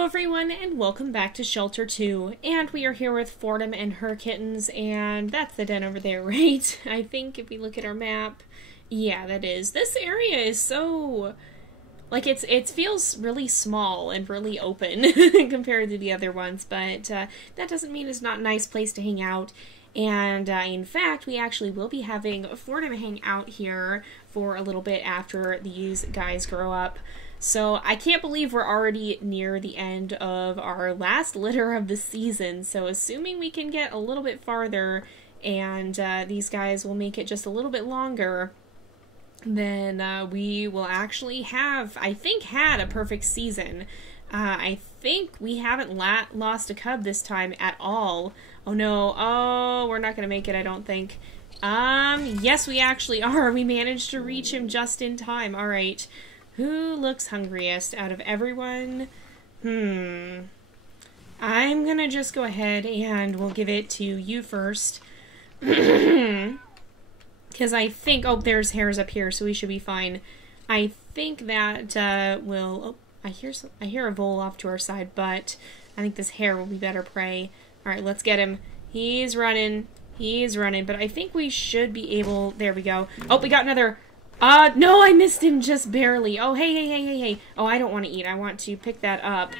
Hello everyone and welcome back to Shelter 2, and we are here with Foraging and her kittens, and that's the den over there, right? I think if we look at our map, yeah, that is. This area is so, like, it feels really small and really open compared to the other ones, but that doesn't mean it's not a nice place to hang out. And in fact, we actually will be having Foraging hang out here for a little bit after these guys grow up. So I can't believe we're already near the end of our last litter of the season. So assuming we can get a little bit farther and these guys will make it just a little bit longer, then we will actually have, I think, had a perfect season. I think we haven't lost a cub this time at all. Oh no, oh, we're not going to make it, I don't think. Yes, we actually are. We managed to reach him just in time. All right. Who looks hungriest out of everyone? I'm gonna just go ahead and we'll give it to you first. Because I think, oh, there's hairs up here, so we should be fine. I think that will, oh, I hear a vole off to our side, but I think this hare will be better prey. Alright, let's get him. He's running, but I think we should be able, there we go. Oh, we got another. No, I missed him just barely. Oh, hey. Oh, I don't want to eat. I want to pick that up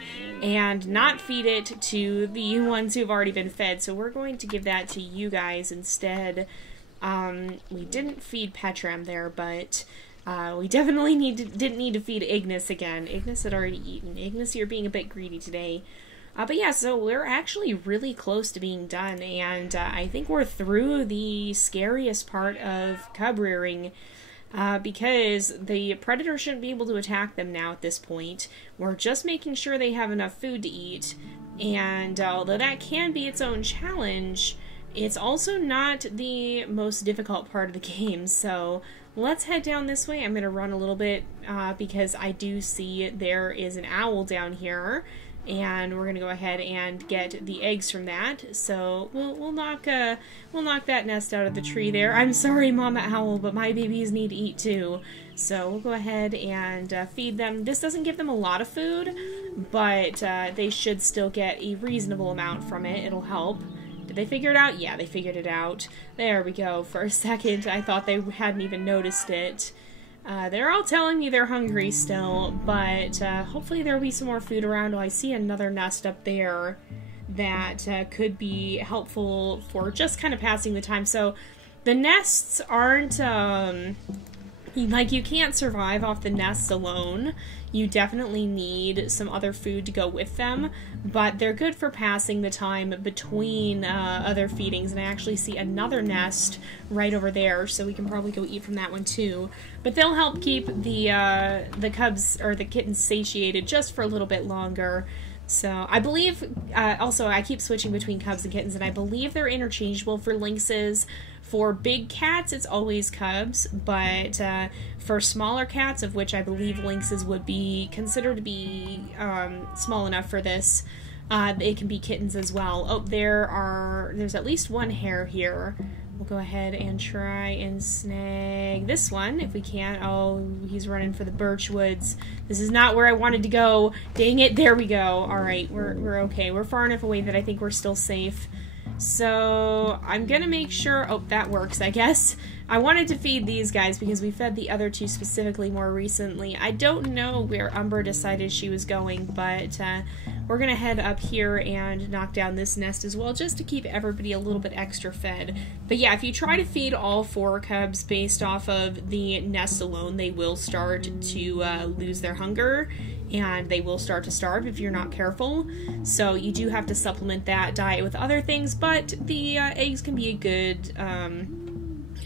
and not feed it to the ones who've already been fed. So we're going to give that to you guys instead. We didn't feed Petram there, but we definitely didn't need to feed Ignis again. Ignis had already eaten. Ignis, you're being a bit greedy today. But yeah, so we're actually really close to being done, and I think we're through the scariest part of cub rearing. Because the predator shouldn't be able to attack them now at this point. We're just making sure they have enough food to eat, and although that can be its own challenge, it's also not the most difficult part of the game, so let's head down this way. I'm going to run a little bit, because I do see there is an owl down here, and we're gonna go ahead and get the eggs from that. So we'll knock that nest out of the tree there. I'm sorry, Mama Owl, but my babies need to eat too. So we'll go ahead and feed them. This doesn't give them a lot of food, but they should still get a reasonable amount from it. It'll help. Did they figure it out? Yeah, they figured it out. There we go. For a second, I thought they hadn't even noticed it. They're all telling me they're hungry still, but hopefully there will be some more food around. Oh, I see another nest up there that could be helpful for just kind of passing the time. So the nests aren't, like, you can't survive off the nests alone. You definitely need some other food to go with them, but they're good for passing the time between other feedings. And I actually see another nest right over there, so we can probably go eat from that one too. But they'll help keep the cubs or the kittens satiated just for a little bit longer. So I believe, also I keep switching between cubs and kittens, and I believe they're interchangeable for lynxes. For big cats, it's always cubs, but for smaller cats, of which I believe lynxes would be considered to be small enough for this, it can be kittens as well. Oh, there's at least one hare here. We'll go ahead and try and snag this one if we can. Oh, he's running for the birch woods. This is not where I wanted to go. Dang it, there we go. Alright, we're okay. We're far enough away that I think we're still safe. So I'm gonna make sure, oh, that works, I guess. I wanted to feed these guys because we fed the other two specifically more recently. I don't know where Umber decided she was going, but we're gonna head up here and knock down this nest as well, just to keep everybody a little bit extra fed. But yeah, if you try to feed all 4 cubs based off of the nest alone, they will start to lose their hunger, and they will start to starve if you're not careful. So you do have to supplement that diet with other things, but the eggs can be a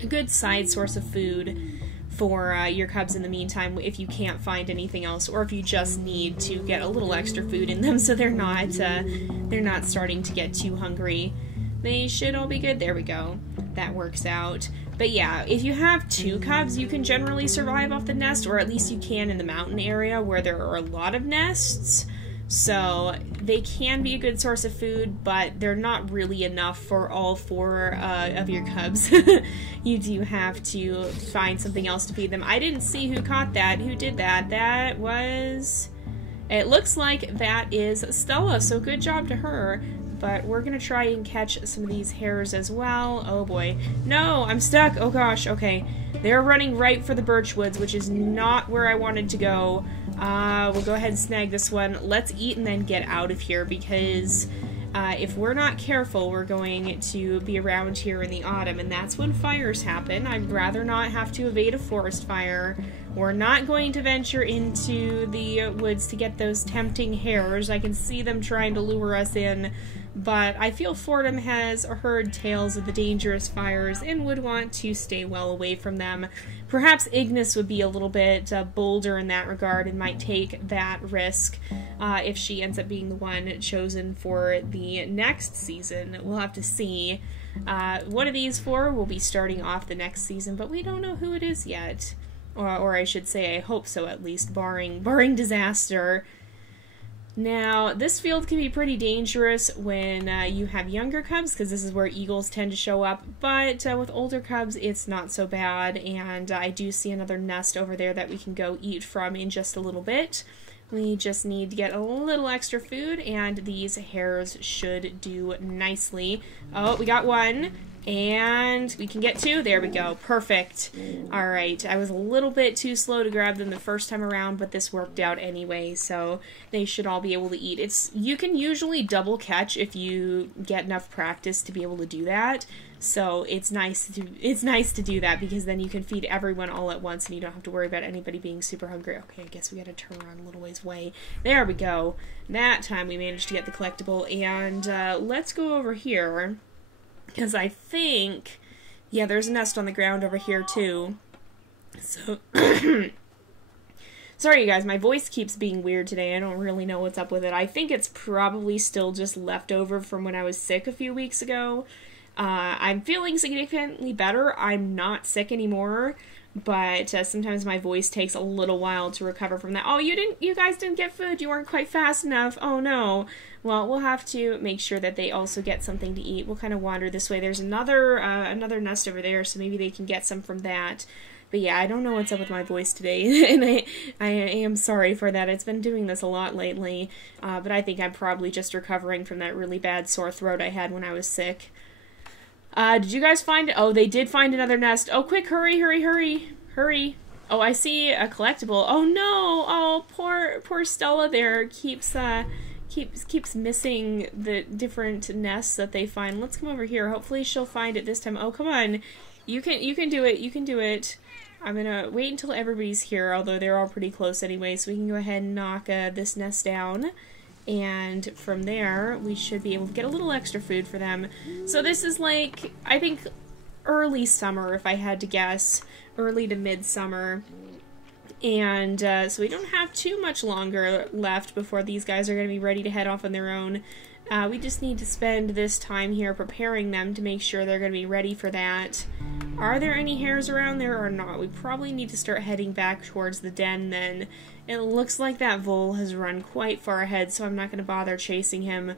good side source of food for your cubs in the meantime if you can't find anything else, or if you just need to get a little extra food in them so they're not starting to get too hungry. They should all be good. There we go. That works out. But yeah, if you have 2 cubs, you can generally survive off the nest, or at least you can in the mountain area where there are a lot of nests. So they can be a good source of food, but they're not really enough for all 4 of your cubs. You do have to find something else to feed them. I didn't see who caught that. Who did that? That was It looks like that is Stella, so good job to her. But we're gonna try and catch some of these hares as well. Oh boy. No, I'm stuck. Oh gosh, okay. They're running right for the birch woods, which is not where I wanted to go. We'll go ahead and snag this one. Let's eat and then get out of here, because if we're not careful, we're going to be around here in the autumn, and that's when fires happen. I'd rather not have to evade a forest fire. We're not going to venture into the woods to get those tempting hares. I can see them trying to lure us in, but I feel Fordham has heard tales of the dangerous fires and would want to stay well away from them. Perhaps Ignis would be a little bit bolder in that regard and might take that risk if she ends up being the one chosen for the next season. We'll have to see. One of these four will be starting off the next season, but we don't know who it is yet. Or I should say, I hope so at least, barring disaster. Now, this field can be pretty dangerous when you have younger cubs, because this is where eagles tend to show up, but with older cubs, it's not so bad, and I do see another nest over there that we can go eat from in just a little bit. We just need to get a little extra food, and these hares should do nicely. Oh, we got one. And we can get two. There we go. Perfect. Alright, I was a little bit too slow to grab them the first time around, but this worked out anyway, so they should all be able to eat. You can usually double catch if you get enough practice to be able to do that, so it's nice to do that, because then you can feed everyone all at once and you don't have to worry about anybody being super hungry. Okay, I guess we gotta turn around a little ways away. There we go. That time we managed to get the collectible, and let's go over here. Because I think, yeah, there's a nest on the ground over here too. So, sorry you guys, my voice keeps being weird today. I don't really know what's up with it. I think it's probably still just leftover from when I was sick a few weeks ago. I'm feeling significantly better. I'm not sick anymore, but sometimes my voice takes a little while to recover from that. Oh, you guys didn't get food. You weren't quite fast enough. Oh no. Well, we'll have to make sure that they also get something to eat. We'll kind of wander this way. There's another nest over there, so maybe they can get some from that. But yeah, I don't know what's up with my voice today, and I am sorry for that. It's been doing this a lot lately, but I think I'm probably just recovering from that really bad sore throat I had when I was sick. Did you guys find it? Oh, they did find another nest. Oh, quick, hurry, hurry, hurry, hurry. Oh, I see a collectible. Oh no! Oh, poor Stella there keeps missing the different nests that they find. Let's come over here. Hopefully she'll find it this time. Oh, come on. You can do it. You can do it. I'm gonna wait until everybody's here, although they're all pretty close anyway, so we can go ahead and knock this nest down. And from there, we should be able to get a little extra food for them. So this is like, I think, early summer, if I had to guess. Early to mid-summer. And so we don't have too much longer left before these guys are going to be ready to head off on their own. We just need to spend this time here preparing them to make sure they're going to be ready for that. Are there any hares around there or not? We probably need to start heading back towards the den then. It looks like that vole has run quite far ahead, so I'm not going to bother chasing him.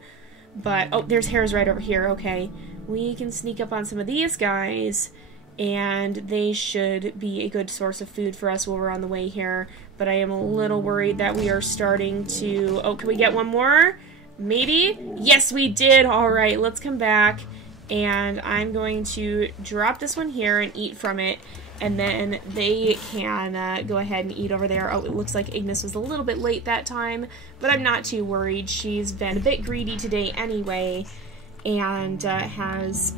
But, oh, there's hares right over here. Okay, we can sneak up on some of these guys, and they should be a good source of food for us while we're on the way here. But I am a little worried that we are starting to... Oh, can we get one more? Maybe? Yes, we did! Alright, let's come back, and I'm going to drop this one here and eat from it, and then they can go ahead and eat over there. Oh, it looks like Ignis was a little bit late that time, but I'm not too worried. She's been a bit greedy today anyway, and has...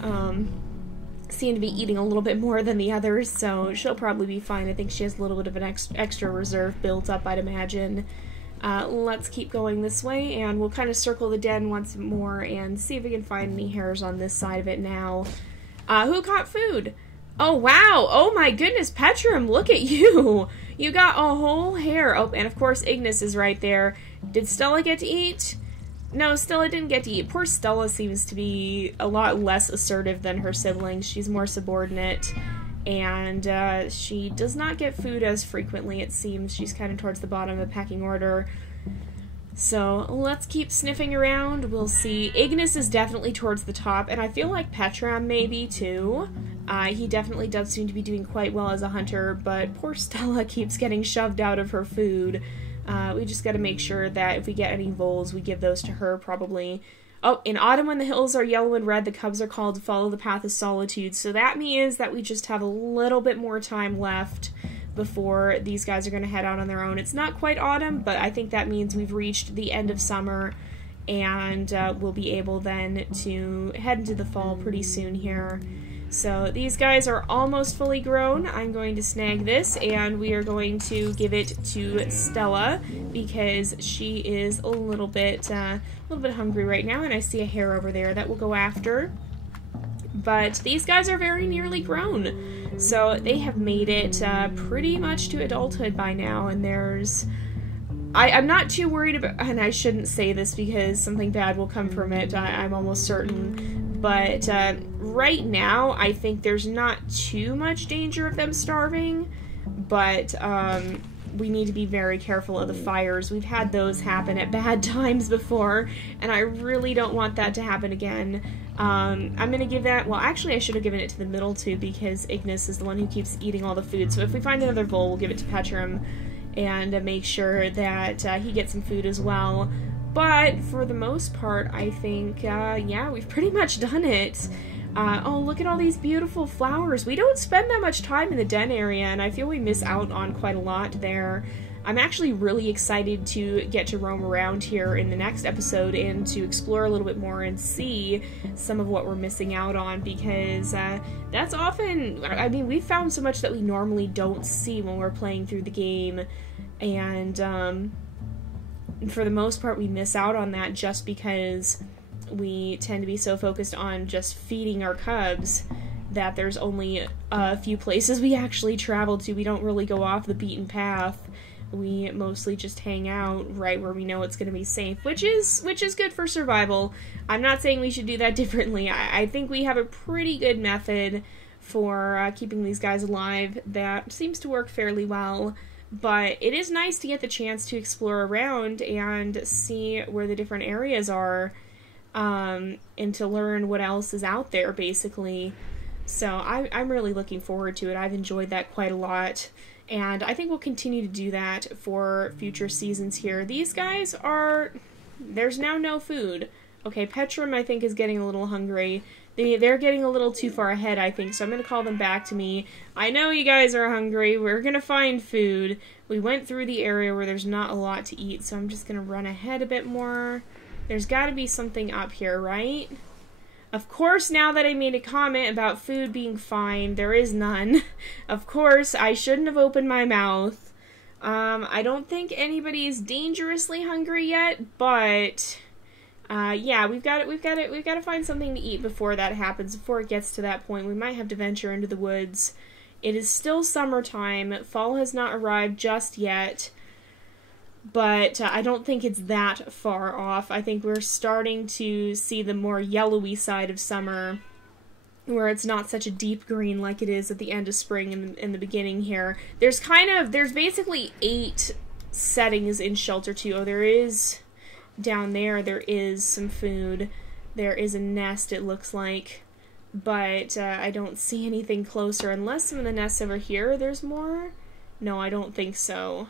seem to be eating a little bit more than the others, so she'll probably be fine. I think she has a little bit of an extra reserve built up, I'd imagine. Let's keep going this way, and we'll kind of circle the den once more and see if we can find any hares on this side of it now. Who caught food? Oh, wow! Oh my goodness, Petrum, look at you! You got a whole hare. Oh, and of course Ignis is right there. Did Stella get to eat? No, Stella didn't get to eat. Poor Stella seems to be a lot less assertive than her siblings. She's more subordinate, and she does not get food as frequently, it seems. She's kind of towards the bottom of the pecking order. So let's keep sniffing around. We'll see. Ignis is definitely towards the top, and I feel like Petram maybe too. He definitely does seem to be doing quite well as a hunter, but poor Stella keeps getting shoved out of her food. We just got to make sure that if we get any voles, we give those to her probably. Oh, in autumn when the hills are yellow and red, the cubs are called to follow the path of solitude. So that means that we just have a little bit more time left before these guys are going to head out on their own. It's not quite autumn, but I think that means we've reached the end of summer, and we'll be able then to head into the fall pretty soon here. So these guys are almost fully grown. I'm going to snag this, and we are going to give it to Stella because she is a little bit hungry right now, and I see a hare over there that we'll go after. But these guys are very nearly grown, so they have made it pretty much to adulthood by now, and there's... I'm not too worried about, and I shouldn't say this because something bad will come from it, I'm almost certain, but right now I think there's not too much danger of them starving, but we need to be very careful of the fires. We've had those happen at bad times before, and I really don't want that to happen again. I'm going to give that, well actually I should have given it to the middle two because Ignis is the one who keeps eating all the food, so if we find another vole, we'll give it to Petrum and make sure that he gets some food as well. But for the most part, I think, yeah, we've pretty much done it. Oh, look at all these beautiful flowers. We don't spend that much time in the den area, and I feel we miss out on quite a lot there. I'm actually really excited to get to roam around here in the next episode and to explore a little bit more and see some of what we're missing out on, because that's often, I mean, we've found so much that we normally don't see when we're playing through the game, and for the most part we miss out on that just because we tend to be so focused on just feeding our cubs that there's only a few places we actually travel to. We don't really go off the beaten path. We mostly just hang out right where we know it's going to be safe, which is good for survival. I'm not saying we should do that differently. I think we have a pretty good method for keeping these guys alive that seems to work fairly well, but it is nice to get the chance to explore around and see where the different areas are, and to learn what else is out there, basically. So I'm really looking forward to it. I've enjoyed that quite a lot. And I think we'll continue to do that for future seasons here. These guys are... There's now no food. Okay, Petrum, I think, is getting a little hungry. They're getting a little too far ahead, I think, so I'm going to call them back to me. I know you guys are hungry. We're going to find food. We went through the area where there's not a lot to eat, so I'm just going to run ahead a bit more. There's got to be something up here, right? Of course, now that I made a comment about food being fine, there is none. Of course, I shouldn't have opened my mouth. I don't think anybody's dangerously hungry yet, but yeah, we've got to find something to eat before that happens. Before it gets to that point, we might have to venture into the woods. It is still summertime. Fall has not arrived just yet. But I don't think it's that far off. I think we're starting to see the more yellowy side of summer, where it's not such a deep green like it is at the end of spring and in the beginning here. There's basically 8 settings in Shelter 2. Oh, there is, down there is some food. There is a nest, it looks like. But I don't see anything closer, unless some of the nests over here, there's more? No, I don't think so.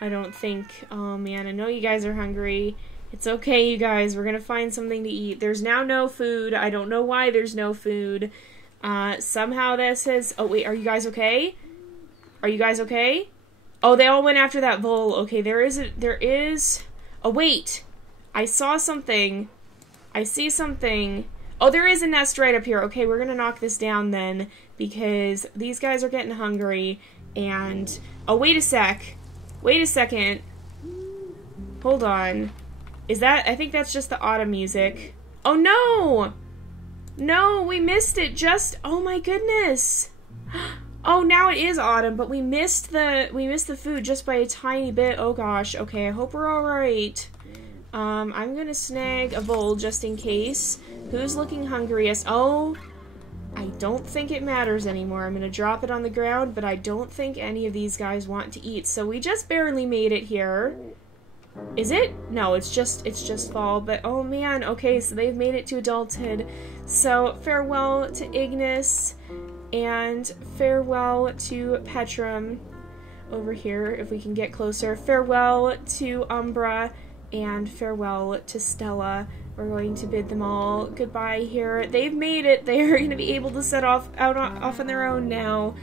I don't think, oh man, I know you guys are hungry. It's okay, you guys, we're gonna find something to eat. There's now no food. I don't know why there's no food. Somehow that says, oh wait, are you guys okay? Are you guys okay? Oh, they all went after that vole. Okay, there is, oh wait, I saw something. I see something. Oh, there is a nest right up here. Okay, we're gonna knock this down then, because these guys are getting hungry, and, oh wait a sec. Wait a second. Hold on. Is that... I think that's just the autumn music. Oh no! No, we missed it just... Oh my goodness! Oh, now it is autumn, but we missed the food just by a tiny bit. Oh gosh. Okay, I hope we're alright. I'm gonna snag a vole just in case. Who's looking hungriest? Oh... I don't think it matters anymore. I'm going to drop it on the ground, but I don't think any of these guys want to eat. So we just barely made it here. Is it? No, it's just fall. But oh man, okay, so they've made it to adulthood. So farewell to Ignis and farewell to Petrum. over here if we can get closer. Farewell to Umbra and farewell to Stella. We're going to bid them all goodbye here. They've made it. They're going to be able to set off on their own now.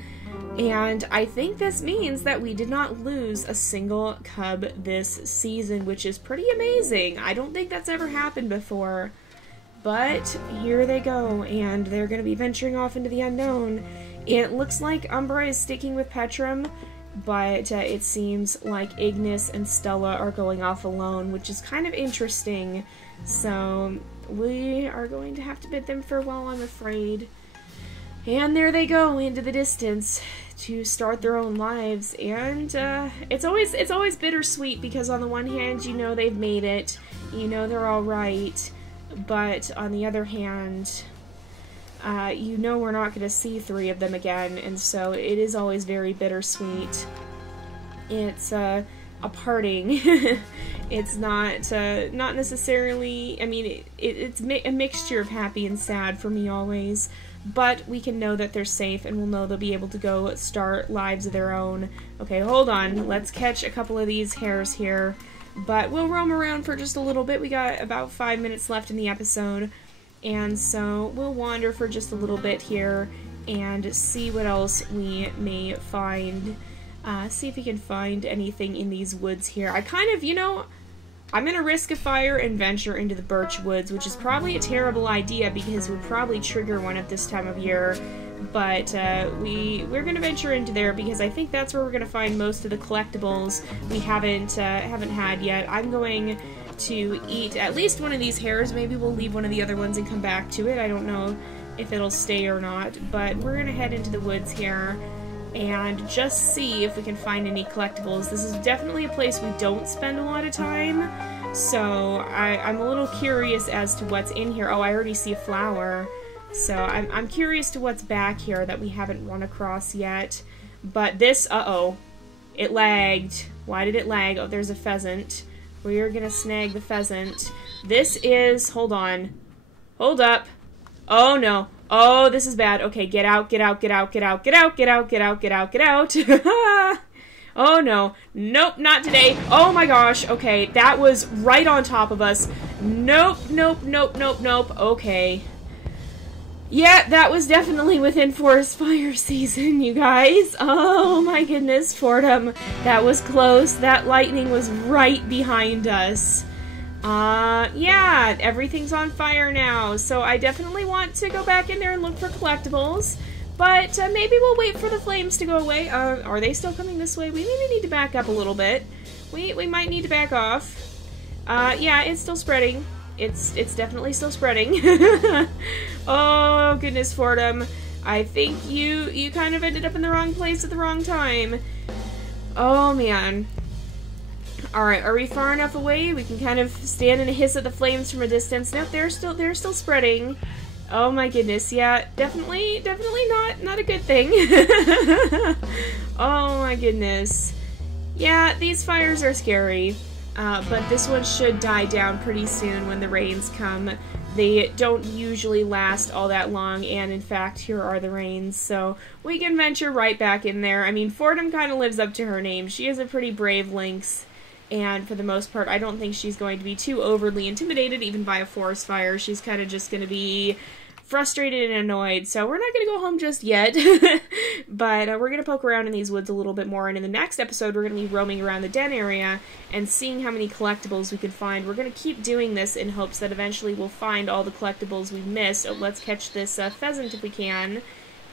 And I think this means that we did not lose a single cub this season, which is pretty amazing. I don't think that's ever happened before. But here they go, and they're going to be venturing off into the unknown. It looks like Umbra is sticking with Petrum, but it seems like Ignis and Stella are going off alone, which is kind of interesting. So we are going to have to bid them farewell, I'm afraid. And there they go into the distance to start their own lives. And it's always bittersweet, because on the one hand, you know they've made it, you know they're all right, but on the other hand, you know we're not going to see 3 of them again, and so it is always very bittersweet. It's a parting. It's not necessarily, I mean, it's a mixture of happy and sad for me always, but we can know that they're safe, and we'll know they'll be able to go start lives of their own. Okay, hold on, let's catch a couple of these hares here, but we'll roam around for just a little bit. We got about 5 minutes left in the episode, and so we'll wander for just a little bit here and see what else we may find. See if we can find anything in these woods here. I kind of, you know, I'm gonna risk a fire and venture into the birch woods, which is probably a terrible idea because we'll probably trigger one at this time of year. But we're gonna venture into there because I think that's where we're gonna find most of the collectibles we haven't had yet. I'm going to eat at least one of these hares. Maybe we'll leave one of the other ones and come back to it. I don't know if it'll stay or not, but we're gonna head into the woods here and just see if we can find any collectibles. This is definitely a place we don't spend a lot of time, so I'm a little curious as to what's in here. Oh, I already see a flower, so I'm curious to what's back here that we haven't run across yet. But this, uh-oh, it lagged. Why did it lag? Oh, there's a pheasant. We're gonna snag the pheasant. This is, hold on, hold up. Oh no. Oh, this is bad. Okay, get out, get out, get out, get out, get out, get out, get out, get out, get out. Oh no. Nope, not today. Oh my gosh. Okay, that was right on top of us. Nope, nope, nope, nope, nope. Okay. Yeah, that was definitely within forest fire season, you guys. Oh my goodness, Fordham. That was close. That lightning was right behind us. Yeah, everything's on fire now, so I definitely want to go back in there and look for collectibles, but maybe we'll wait for the flames to go away. Are they still coming this way? We maybe need to back up a little bit. We might need to back off. Yeah, it's still spreading. It's definitely still spreading. Oh, goodness, Fordham. I think you kind of ended up in the wrong place at the wrong time. Oh, man. Alright, are we far enough away? We can kind of stand and hiss at the flames from a distance. Nope, they're still spreading. Oh my goodness, yeah, definitely not a good thing. Oh my goodness. Yeah, these fires are scary, but this one should die down pretty soon when the rains come. They don't usually last all that long, and in fact, here are the rains, so we can venture right back in there. I mean, Fordham kind of lives up to her name. She is a pretty brave lynx. And for the most part, I don't think she's going to be too overly intimidated, even by a forest fire. She's kind of just going to be frustrated and annoyed. So we're not going to go home just yet. But we're going to poke around in these woods a little bit more. And in the next episode, we're going to be roaming around the den area and seeing how many collectibles we can find. We're going to keep doing this in hopes that eventually we'll find all the collectibles we've missed. So let's catch this pheasant if we can.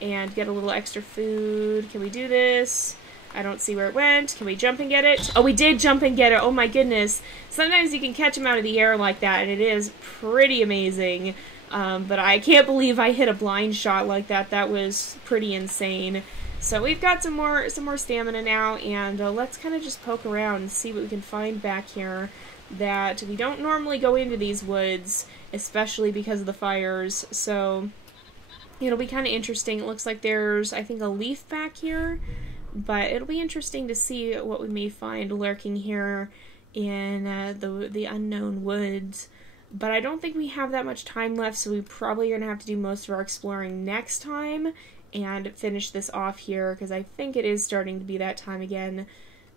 And get a little extra food. Can we do this? I don't see where it went. Can we jump and get it? Oh, we did jump and get it. Oh my goodness. Sometimes you can catch them out of the air like that, and it is pretty amazing. But I can't believe I hit a blind shot like that. That was pretty insane. So we've got some more stamina now, and let's kind of just poke around and see what we can find back here. That we don't normally go into these woods, especially because of the fires. So it'll be kind of interesting. It looks like there's, I think, a leaf back here. But it'll be interesting to see what we may find lurking here in the unknown woods. But I don't think we have that much time left, so we probably are going to have to do most of our exploring next time. and finish this off here, because I think it is starting to be that time again.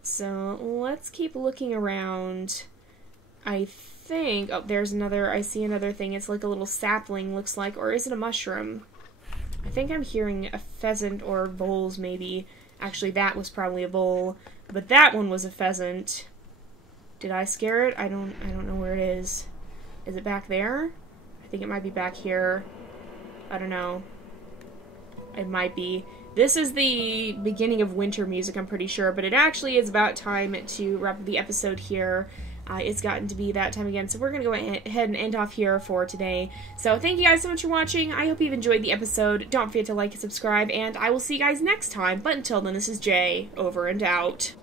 So let's keep looking around. I think, oh, there's another, I see another thing. It's like a little sapling, looks like, or is it a mushroom? I think I'm hearing a pheasant or voles, maybe. Actually, that was probably a vole, but that one was a pheasant. Did I scare it? I don't know where it is. Is it back there? I think it might be back here. I don't know. It might be. This is the beginning of winter music, I'm pretty sure, but it actually is about time to wrap up the episode here. It's gotten to be that time again, so we're going to go ahead and end off here for today. So thank you guys so much for watching. I hope you've enjoyed the episode. Don't forget to like and subscribe, and I will see you guys next time. But until then, this is Jay, over and out.